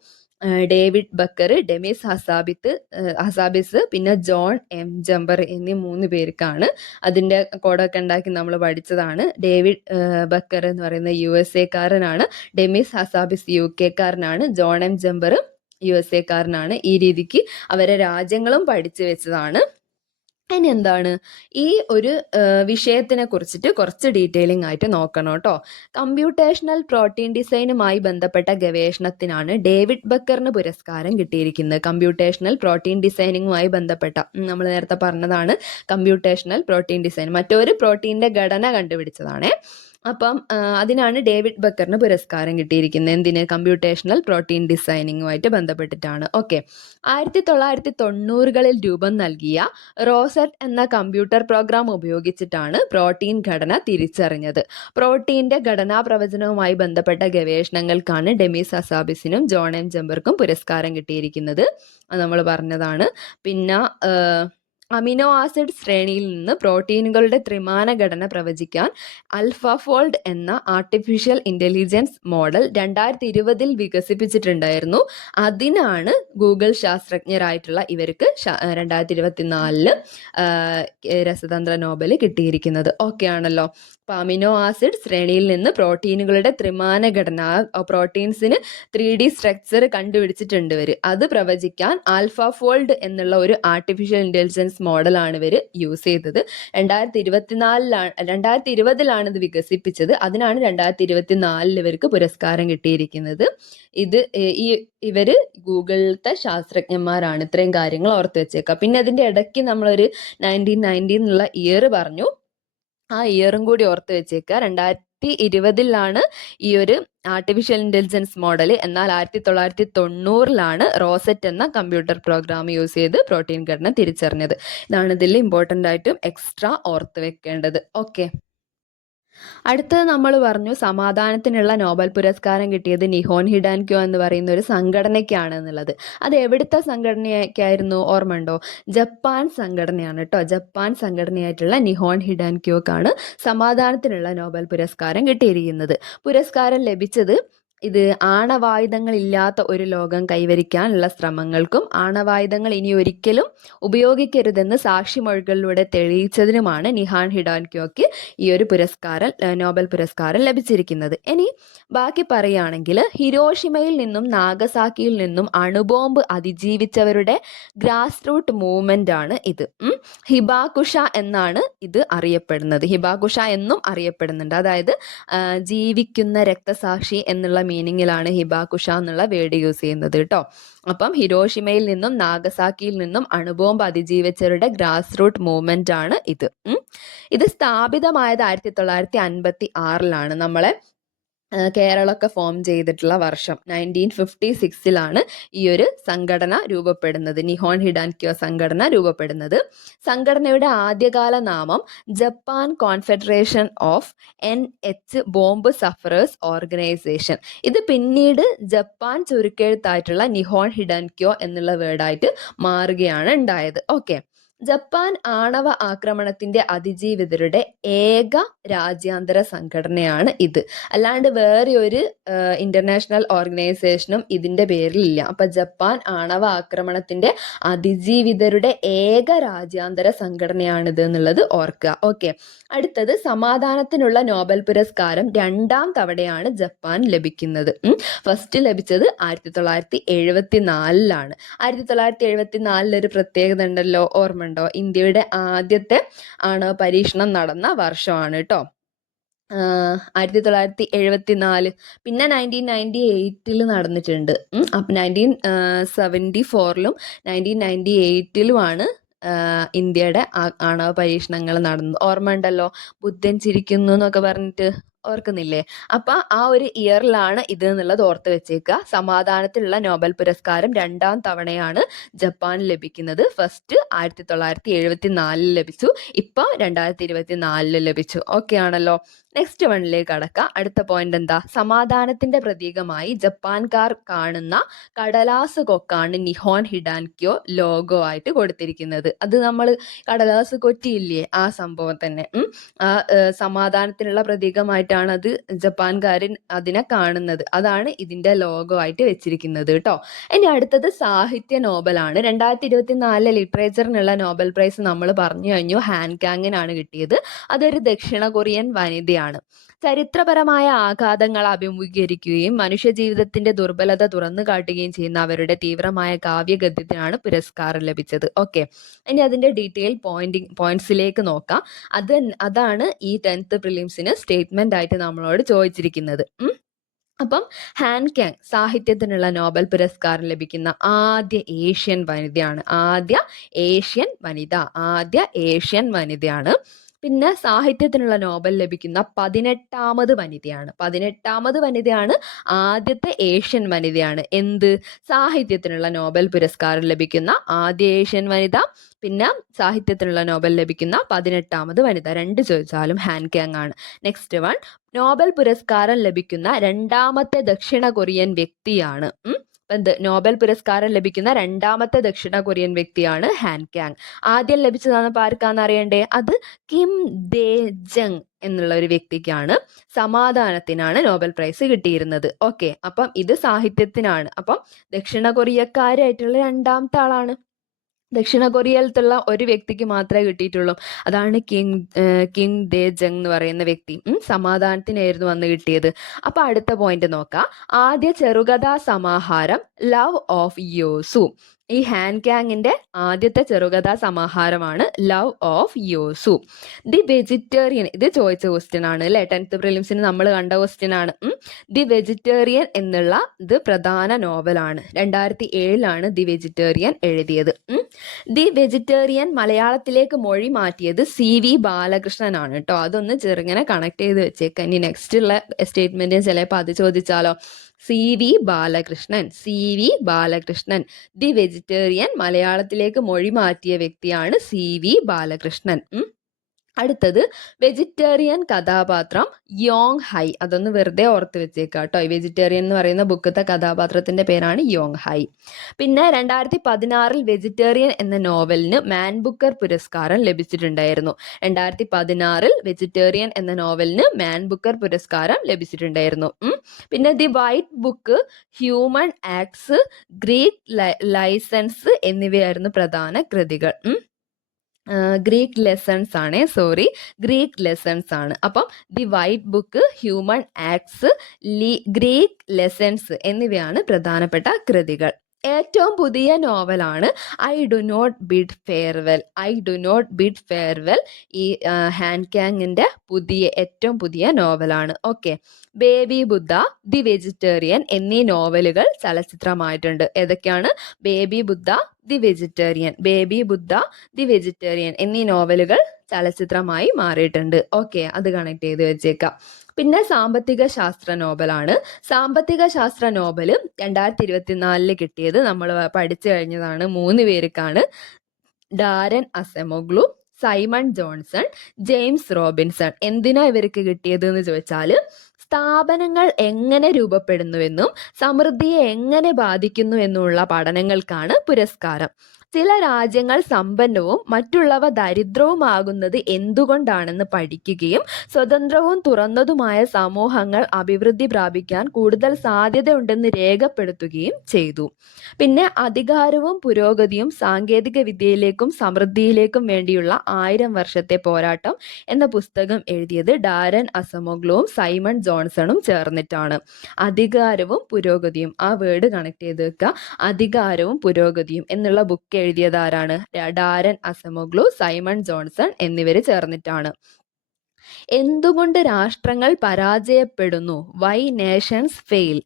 ഡേവിഡ് ബക്കർ, ഡെമിസ് ഹസാബിസ് പിന്നെ ജോൺ M. ജമ്പർ എന്നീ 3 പേർക്കാണ്. അതിൻ്റെ കോഡൊക്കെ ഉണ്ടാക്കി നമ്മൾ പഠിച്ചതാണ്. ഡേവിഡ് ബക്കർ എന്ന് പറയുന്ന USA കാരനാണ്, ഡെമിസ് ഹസാബിസ് UK കാരനാണ്, ജോൺ M. ജമ്പർ USA കാരനാണ്. ഈ രീതിക്ക് അവരെ രാജ്യങ്ങളും പഠിച്ചു വെച്ചതാണ്. ഇനി എന്താണ് ഈ ഒരു വിഷയത്തിനെ കുറിച്ചിട്ട് കുറച്ച് ഡീറ്റെയിലിംഗ് ആയിട്ട് നോക്കണം കേട്ടോ. കമ്പ്യൂട്ടേഷണൽ പ്രോട്ടീൻ ഡിസൈനുമായി ബന്ധപ്പെട്ട ഗവേഷണത്തിനാണ് ഡേവിഡ് ബക്കറിന് പുരസ്കാരം കിട്ടിയിരിക്കുന്നത്. കമ്പ്യൂട്ടേഷണൽ പ്രോട്ടീൻ ഡിസൈനിങ്ങുമായി ബന്ധപ്പെട്ട, നമ്മൾ നേരത്തെ പറഞ്ഞതാണ് കമ്പ്യൂട്ടേഷണൽ പ്രോട്ടീൻ ഡിസൈൻ, മറ്റൊരു പ്രോട്ടീൻ്റെ ഘടന കണ്ടുപിടിച്ചതാണ്. അപ്പം അതിനാണ് ഡേവിഡ് ബക്കറിന് പുരസ്കാരം കിട്ടിയിരിക്കുന്നത്. എന്തിന്? കമ്പ്യൂട്ടേഷണൽ പ്രോട്ടീൻ ഡിസൈനിങ്ങുമായിട്ട് ബന്ധപ്പെട്ടിട്ടാണ്. ഓക്കെ, 1990കളിൽ രൂപം നൽകിയ റോസറ്റ് എന്ന കമ്പ്യൂട്ടർ പ്രോഗ്രാം ഉപയോഗിച്ചിട്ടാണ് പ്രോട്ടീൻ ഘടന തിരിച്ചറിഞ്ഞത്. പ്രോട്ടീൻ്റെ ഘടനാ പ്രവചനവുമായി ബന്ധപ്പെട്ട ഗവേഷണങ്ങൾക്കാണ് ഡെമിസ് ഹസാബിസിനും ജോൺ M. ജമ്പർക്കും പുരസ്കാരം കിട്ടിയിരിക്കുന്നത്. അത് നമ്മൾ പറഞ്ഞതാണ്. പിന്നെ അമിനോ ആസിഡ് ശ്രേണിയിൽ നിന്ന് പ്രോട്ടീനുകളുടെ ത്രിമാന ഘടന പ്രവചിക്കാൻ AlphaFold എന്ന ആർട്ടിഫിഷ്യൽ ഇൻ്റലിജൻസ് മോഡൽ 2020 വികസിപ്പിച്ചിട്ടുണ്ടായിരുന്നു. അതിനാണ് ഗൂഗിൾ ശാസ്ത്രജ്ഞരായിട്ടുള്ള ഇവർക്ക് 2024 രസതന്ത്ര നോബൽ കിട്ടിയിരിക്കുന്നത്. ഓക്കെ ആണല്ലോ. അപ്പോൾ അമിനോ ആസിഡ് ശ്രേണിയിൽ നിന്ന് പ്രോട്ടീനുകളുടെ ത്രിമാന ഘടന, പ്രോട്ടീൻസിന് 3D സ്ട്രക്ചർ കണ്ടുപിടിച്ചിട്ടുണ്ട് ഇവർ. അത് പ്രവചിക്കാൻ AlphaFold എന്നുള്ള ഒരു ആർട്ടിഫിഷ്യൽ ഇൻ്റലിജൻസ് മോഡലാണ് ഇവർ യൂസ് ചെയ്തത്. 2020 ഇത് വികസിപ്പിച്ചത്. അതിനാണ് 2024 ഇവർക്ക് പുരസ്കാരം കിട്ടിയിരിക്കുന്നത്. ഇവര് ഗൂഗിളിലത്തെ ശാസ്ത്രജ്ഞന്മാരാണ്. ഇത്രയും കാര്യങ്ങൾ ഓർത്ത് വെച്ചേക്കാം. പിന്നെ അതിൻ്റെ ഇടയ്ക്ക് നമ്മളൊരു 1990 എന്നുള്ള ഇയർ പറഞ്ഞു. ആ ഇയറും കൂടി ഓർത്ത് വെച്ചേക്കുക. 2020 ഈ ഒരു ആർട്ടിഫിഷ്യൽ ഇൻ്റലിജൻസ് മോഡൽ. എന്നാൽ 1990 റോസറ്റ് എന്ന കമ്പ്യൂട്ടർ പ്രോഗ്രാം യൂസ് ചെയ്ത് പ്രോട്ടീൻ ഘടന തിരിച്ചറിഞ്ഞത്. ഇതാണ് ഇതിൽ ഇമ്പോർട്ടൻ്റ് ആയിട്ടും എക്സ്ട്രാ ഓർത്ത് വെക്കേണ്ടത്. ഓക്കെ, അടുത്തത് നമ്മൾ പറഞ്ഞു സമാധാനത്തിനുള്ള നോബൽ പുരസ്കാരം കിട്ടിയത് നിഹോൻ ഹിഡാൻക്യോ എന്ന് പറയുന്ന ഒരു സംഘടനയ്ക്കാണ് എന്നുള്ളത്. അത് എവിടുത്തെ സംഘടനയ്ക്കായിരുന്നു? ഓർമ്മയുണ്ടോ? ജപ്പാൻ സംഘടനയാണ് കേട്ടോ. ജപ്പാൻ സംഘടനയായിട്ടുള്ള നിഹോൻ ഹിഡാൻക്യോക്കാണ് സമാധാനത്തിനുള്ള നോബൽ പുരസ്കാരം കിട്ടിയിരിക്കുന്നത്. പുരസ്കാരം ലഭിച്ചത് ഇത് ആണവായുധങ്ങളില്ലാത്ത ഒരു ലോകം കൈവരിക്കാനുള്ള ശ്രമങ്ങൾക്കും ആണവായുധങ്ങൾ ഇനി ഒരിക്കലും ഉപയോഗിക്കരുതെന്ന് സാക്ഷിമൊഴികളിലൂടെ തെളിയിച്ചതിനുമാണ് നിഹാൻ ഹിഡാൻക്യോക്ക് ഈ ഒരു നോബൽ പുരസ്കാരം ലഭിച്ചിരിക്കുന്നത്. ഇനി ബാക്കി പറയുകയാണെങ്കിൽ ഹിരോഷിമയിൽ നിന്നും നാഗസാക്കിയിൽ നിന്നും അണുബോംബ് അതിജീവിച്ചവരുടെ ഗ്രാസ് റൂട്ട് മൂവ്മെന്റ് ആണ് ഇത്. ഹിബാകുഷ എന്നാണ് ഇത് അറിയപ്പെടുന്നത്. ഹിബാകുഷ എന്നും അറിയപ്പെടുന്നുണ്ട്. അതായത് ജീവിക്കുന്ന രക്തസാക്ഷി എന്നുള്ള മീനിങ്ങിലാണ് ഹിബാകുഷ എന്നുള്ള വേർഡ് യൂസ് ചെയ്യുന്നത് കേട്ടോ. അപ്പം ഹിരോഷിമയിൽ നിന്നും നാഗസാക്കിയിൽ നിന്നും അണുബോംബ് അതിജീവിച്ചവരുടെ ഗ്രാസ് റൂട്ട് മൂവ്മെന്റ് ആണ് ഇത്. ഇത് സ്ഥാപിതമായത് 1956 നമ്മളെ കേരളമൊക്കെ ഫോം ചെയ്തിട്ടുള്ള വർഷം 1956 ഈ ഒരു സംഘടന രൂപപ്പെടുന്നത്, നിഹോൺ ഹിഡാൻക്യോ സംഘടന രൂപപ്പെടുന്നത്. സംഘടനയുടെ ആദ്യകാല നാമം Japan confederation of NH bomb സഫറേഴ്സ് organisation. ഇത് പിന്നീട് ജപ്പാൻ ചുരുക്കെഴുത്തായിട്ടുള്ള നിഹോൺ ഹിഡാൻക്യോ എന്നുള്ള വേർഡായിട്ട് മാറുകയാണ് ഉണ്ടായത്. ഓക്കെ, ജപ്പാൻ ആണവ ആക്രമണത്തിന്റെ അതിജീവിതരുടെ ഏക രാജ്യാന്തര സംഘടനയാണ് ഇത്. അല്ലാണ്ട് വേറെ ഒരു ഇന്റർനാഷണൽ ഓർഗനൈസേഷനും ഇതിന്റെ പേരിലില്ല. അപ്പൊ ജപ്പാൻ ആണവ ആക്രമണത്തിന്റെ അതിജീവിതരുടെ ഏക രാജ്യാന്തര സംഘടനയാണിത് എന്നുള്ളത് ഓർക്കുക. ഓക്കെ, അടുത്തത് സമാധാനത്തിനുള്ള നോബൽ പുരസ്കാരം 2ാം തവണയാണ് ജപ്പാൻ ലഭിക്കുന്നത്. ഫസ്റ്റ് ലഭിച്ചത് 1974 1974 ഒരു പ്രത്യേകത ഉണ്ടല്ലോ, ഓർമ്മ ഉണ്ടോ? ഇന്ത്യയുടെ ആദ്യത്തെ ആണവ പരീക്ഷണം നടന്ന വർഷമാണ് കേട്ടോ, 1974. പിന്നെ 1998 നടന്നിട്ടുണ്ട്. അപ്പം 1974 1998 ഇന്ത്യയുടെ ആണവ പരീക്ഷണങ്ങൾ നടന്നു. ഓർമ്മ ഉണ്ടല്ലോ, ബുദ്ധൻ ചിരിക്കുന്നു എന്നൊക്കെ പറഞ്ഞിട്ട്, ഓർക്കുന്നില്ലേ? അപ്പൊ ആ ഒരു ഇയറിലാണ് ഇത് എന്നുള്ളത് ഓർത്ത് വെച്ചേക്കുക. സമാധാനത്തിലുള്ള നോബൽ പുരസ്കാരം 2ാം തവണയാണ് ജപ്പാൻ ലഭിക്കുന്നത്. ഫസ്റ്റ് 1974 ലഭിച്ചു, ഇപ്പൊ 2024 ലഭിച്ചു. ഓക്കെ ആണല്ലോ. നെക്സ്റ്റ് വണ്ണിലേക്ക് കടക്കാം. അടുത്ത പോയിന്റ് എന്താ? സമാധാനത്തിന്റെ പ്രതീകമായി ജപ്പാൻകാർ കാണുന്ന കടലാസ് കൊക്കാണ് നിഹോൺ ഹിഡാൻക്യോ ലോഗോ ആയിട്ട് കൊടുത്തിരിക്കുന്നത്. അത് നമ്മൾ കടലാസ് കൊറ്റിയില്ലേ, ആ സംഭവം തന്നെ. ആ സമാധാനത്തിനുള്ള പ്രതീകമായിട്ടാണ് അത് ജപ്പാൻകാരൻ അതിനെ കാണുന്നത്. അതാണ് ഇതിന്റെ ലോഗോ ആയിട്ട് വെച്ചിരിക്കുന്നത് കേട്ടോ. ഇനി അടുത്തത് സാഹിത്യ നോബലാണ്. 2024 ലിറ്ററേച്ചറിനുള്ള നോബൽ പ്രൈസ് നമ്മൾ പറഞ്ഞു കഴിഞ്ഞു, ഹാൻ കാങ്ങിനാണ് കിട്ടിയത്. അതൊരു ദക്ഷിണ കൊറിയൻ വനിതയാണ്. ചരിത്രപരമായ ആഘാതങ്ങൾ അഭിമുഖീകരിക്കുകയും മനുഷ്യജീവിതത്തിന്റെ ദുർബലത തുറന്നു കാട്ടുകയും ചെയ്യുന്ന അവരുടെ തീവ്രമായ കാവ്യഗദ്യത്തിനാണ് പുരസ്കാരം ലഭിച്ചത്. ഓക്കെ, ഇനി അതിന്റെ ഡീറ്റെയിൽ പോയിന്റ്സിലേക്ക് നോക്കാം. അതാണ് ഈ 10th പ്രിലിംസിന് സ്റ്റേറ്റ്മെന്റ് ആയിട്ട് നമ്മളോട് ചോദിച്ചിരിക്കുന്നത്. അപ്പം ഹാൻ കാങ് സാഹിത്യത്തിനുള്ള നോബൽ പുരസ്കാരം ലഭിക്കുന്ന ആദ്യ ഏഷ്യൻ വനിതയാണ്. പിന്നെ സാഹിത്യത്തിനുള്ള നോബൽ ലഭിക്കുന്ന 18ാമത് വനിതയാണ്. ആദ്യത്തെ ഏഷ്യൻ വനിതയാണ്. എന്ത്? സാഹിത്യത്തിനുള്ള നോബൽ പുരസ്കാരം ലഭിക്കുന്ന ആദ്യ ഏഷ്യൻ വനിത, പിന്നെ സാഹിത്യത്തിനുള്ള നോബൽ ലഭിക്കുന്ന 18ാമത് വനിത. 2 ചോദിച്ചാലും ഹാൻ കാങ് ആണ്. നെക്സ്റ്റ് വൺ, നോബൽ പുരസ്കാരം ലഭിക്കുന്ന 2ാമത്തെ ദക്ഷിണ കൊറിയൻ വ്യക്തിയാണ്. നോബൽ പുരസ്കാരം ലഭിക്കുന്ന 2ാമത്തെ ദക്ഷിണ കൊറിയൻ വ്യക്തിയാണ് ഹാൻ കാങ്. ആദ്യം ലഭിച്ചതാണ് ആർക്കാന്ന് അറിയണ്ടേ? അത് കിം ദേ ജങ് എന്നുള്ള ഒരു വ്യക്തിക്കാണ്. സമാധാനത്തിനാണ് നോബൽ പ്രൈസ് കിട്ടിയിരുന്നത്. ഓക്കെ, അപ്പം ഇത് സാഹിത്യത്തിനാണ്. അപ്പം ദക്ഷിണ കൊറിയക്കാരായിട്ടുള്ള 2ാമത്തെ ആളാണ്. ദക്ഷിണ കൊറിയയിലത്തുള്ള ഒരു വ്യക്തിക്ക് മാത്രമേ കിട്ടിയിട്ടുള്ളൂ. അതാണ് കിം ദേ ജങ് എന്ന് പറയുന്ന വ്യക്തി. സമാധാനത്തിനായിരുന്നു വന്ന് കിട്ടിയത്. അപ്പൊ അടുത്ത പോയിന്റ് നോക്കാം. ആദ്യ ചെറുകഥാ സമാഹാരം ലവ് ഓഫ് യോസു. ഈ ഹാൻ കാങ്ങിന്റെ ആദ്യത്തെ ചെറുകഥാ സമാഹാരമാണ് ലവ് ഓഫ് യോസു. ദി വെജിറ്റേറിയൻ, ഇത് ചോദിച്ച ക്വസ്റ്റ്യൻ ആണ് അല്ലെ, 10th പ്രിലിംസിന് നമ്മൾ കണ്ട ക്വസ്റ്റ്യൻ ആണ്. ദി വെജിറ്റേറിയൻ എന്നുള്ള ഇത് പ്രധാന നോവലാണ്. 2007 ദി വെജിറ്റേറിയൻ എഴുതിയത്. ദി വെജിറ്റേറിയൻ മലയാളത്തിലേക്ക് മൊഴി മാറ്റിയത് CV ബാലകൃഷ്ണൻ ആണ് കേട്ടോ. അതൊന്ന് ചെറുങ്ങനെ കണക്ട് ചെയ്ത് വെച്ചേക്കാം. ഇനി നെക്സ്റ്റ് ഉള്ള സ്റ്റേറ്റ്മെന്റ് ചിലപ്പോൾ അത് ചോദിച്ചാലോ. CV ബാലകൃഷ്ണൻ. ദി വെജിറ്റേറിയൻ മലയാളത്തിലേക്ക് മൊഴി മാറ്റിയ വ്യക്തിയാണ് CV ബാലകൃഷ്ണൻ. അടുത്തത് വെജിറ്റേറിയൻ കഥാപാത്രം യോങ് ഹൈ. അതൊന്ന് വെറുതെ ഓർത്ത് വെച്ചേക്കാം കേട്ടോ. ഈ വെജിറ്റേറിയൻ എന്ന് പറയുന്ന ബുക്കത്തെ കഥാപാത്രത്തിന്റെ പേരാണ് യോങ് ഹൈ. പിന്നെ 2016 വെജിറ്റേറിയൻ എന്ന നോവലിന് മാൻ ബുക്കർ പുരസ്കാരം ലഭിച്ചിട്ടുണ്ടായിരുന്നു. 2016 വെജിറ്റേറിയൻ എന്ന നോവലിന് മാൻ ബുക്കർ പുരസ്കാരം ലഭിച്ചിട്ടുണ്ടായിരുന്നു. പിന്നെ the white book, human acts, Greek lessons എന്നിവയായിരുന്നു പ്രധാന കൃതികൾ. ഗ്രീക്ക് ലെസൺസ് ആണ്. അപ്പം the white book, human acts, Greek lessons എന്നിവയാണ് പ്രധാനപ്പെട്ട കൃതികൾ. ഏറ്റവും പുതിയ നോവലാണ് I do not bid farewell. I do not bid farewell ഈ ഹാൻ കാങ്ങിൻ്റെ ഏറ്റവും പുതിയ നോവലാണ്. Okay. Baby Buddha, the vegetarian എന്നീ നോവലുകൾ ചലച്ചിത്രമായിട്ടുണ്ട്. ഏതൊക്കെയാണ്? Baby Buddha, the vegetarian, baby Buddha, the vegetarian എന്നീ നോവലുകൾ ചലച്ചിത്രമായി മാറിയിട്ടുണ്ട്. ഓക്കെ, അത് കണക്ട് ചെയ്ത് വെച്ചേക്കാം. പിന്നെ സാമ്പത്തിക ശാസ്ത്ര നോബലാണ്. സാമ്പത്തിക ശാസ്ത്ര നോബല് 2024 കിട്ടിയത് നമ്മൾ പഠിച്ചു കഴിഞ്ഞതാണ്. 3 പേർക്കാണ്. Daron Acemoglu, Simon Johnson, James Robinson. എന്തിനാ ഇവർക്ക് കിട്ടിയത് എന്ന് ചോദിച്ചാൽ സ്ഥാപനങ്ങൾ എങ്ങനെ രൂപപ്പെടുന്നുവെന്നും സമൃദ്ധിയെ എങ്ങനെ ബാധിക്കുന്നു എന്നുമുള്ള പഠനങ്ങൾക്കാണ് പുരസ്കാരം. ചില രാജ്യങ്ങൾ സമ്പന്നവും മറ്റുള്ളവ ദരിദ്രവുമാകുന്നത് എന്തുകൊണ്ടാണെന്ന് പഠിക്കുകയും സ്വതന്ത്രവും തുറന്നതുമായ സമൂഹങ്ങൾ അഭിവൃദ്ധി പ്രാപിക്കാൻ കൂടുതൽ സാധ്യതയുണ്ടെന്ന് രേഖപ്പെടുത്തുകയും ചെയ്തു. പിന്നെ അധികാരവും പുരോഗതിയും സാങ്കേതിക വിദ്യയിലേക്കും സമൃദ്ധിയിലേക്കും വേണ്ടിയുള്ള 1000 വർഷത്തെ പോരാട്ടം എന്ന പുസ്തകം എഴുതിയത് ഡാരൻ അസമോഗ്ലുവും സൈമൺ ജോൺസണും ചേർന്നിട്ടാണ്. അധികാരവും പുരോഗതിയും, ആ വേർഡ് കണക്ട് ചെയ്ത് വെക്കുക. അധികാരവും പുരോഗതിയും എന്നുള്ള ബുക്ക് എഴുതിയത് ആരാണ്? ഡാരൻ അസമോഗ്ലു, സൈമൺ ജോൺസൺ എന്നിവർ ചേർന്നിട്ടാണ്. എന്തുകൊണ്ട് രാഷ്ട്രങ്ങൾ പരാജയപ്പെടുന്നു? Why nations fail,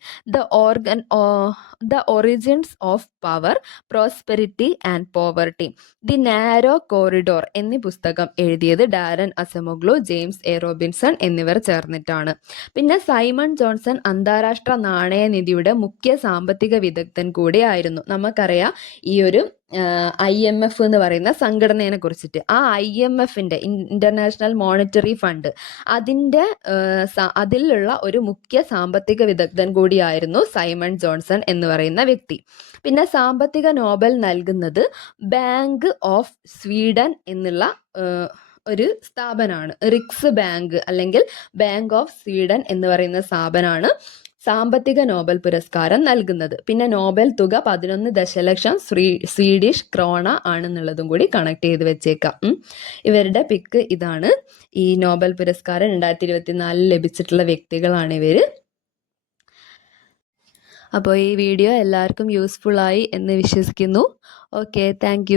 the origins of power, prosperity and poverty, the narrow corridor എന്നീ പുസ്തകം എഴുതിയത് Daron Acemoglu, James A Robinson എന്നിവർ ചേർന്നിട്ടാണ്. പിന്നെ സൈമൺ ജോൺസൺ അന്താരാഷ്ട്ര നാണയനിധിയുടെ മുഖ്യ സാമ്പത്തിക വിദഗ്ധൻ കൂടിയായിരുന്നു. നമുക്കറിയാം ഈ ഒരു IMF എന്ന് പറയുന്ന സംഘടനയെ കുറിച്ചിട്ട്. ആ IMFന്റെ ഇന്റർനാഷണൽ മോണിറ്ററി ഫണ്ട് അതിലുള്ള ഒരു മുഖ്യ സാമ്പത്തിക വിദഗ്ധൻ കൂടിയായിരുന്നു സൈമൺ ജോൺസൺ എന്ന് പറയുന്ന വ്യക്തി. പിന്നെ സാമ്പത്തിക നോബൽ നൽകുന്നത് ബാങ്ക് ഓഫ് സ്വീഡൻ എന്നുള്ള ഒരു സ്ഥാപനമാണ്. റിക്സ് ബാങ്ക് അല്ലെങ്കിൽ ബാങ്ക് ഓഫ് സ്വീഡൻ എന്ന് പറയുന്ന സ്ഥാപനമാണ് സാമ്പത്തിക നോബൽ പുരസ്കാരം നൽകുന്നത്. പിന്നെ നോബൽ തുക 11 ദശലക്ഷം സ്വീഡിഷ് ക്രോണ ആണെന്നുള്ളതും കൂടി കണക്ട് ചെയ്ത് വെച്ചേക്കാം. ഇവരുടെ പിക്ക് ഇതാണ്. ഈ നോബൽ പുരസ്കാരം 2024 ലഭിച്ചിട്ടുള്ള വ്യക്തികളാണ് ഇവർ. അപ്പോൾ ഈ വീഡിയോ എല്ലാവർക്കും യൂസ്ഫുൾ ആയി എന്ന് വിശ്വസിക്കുന്നു. Okay, thank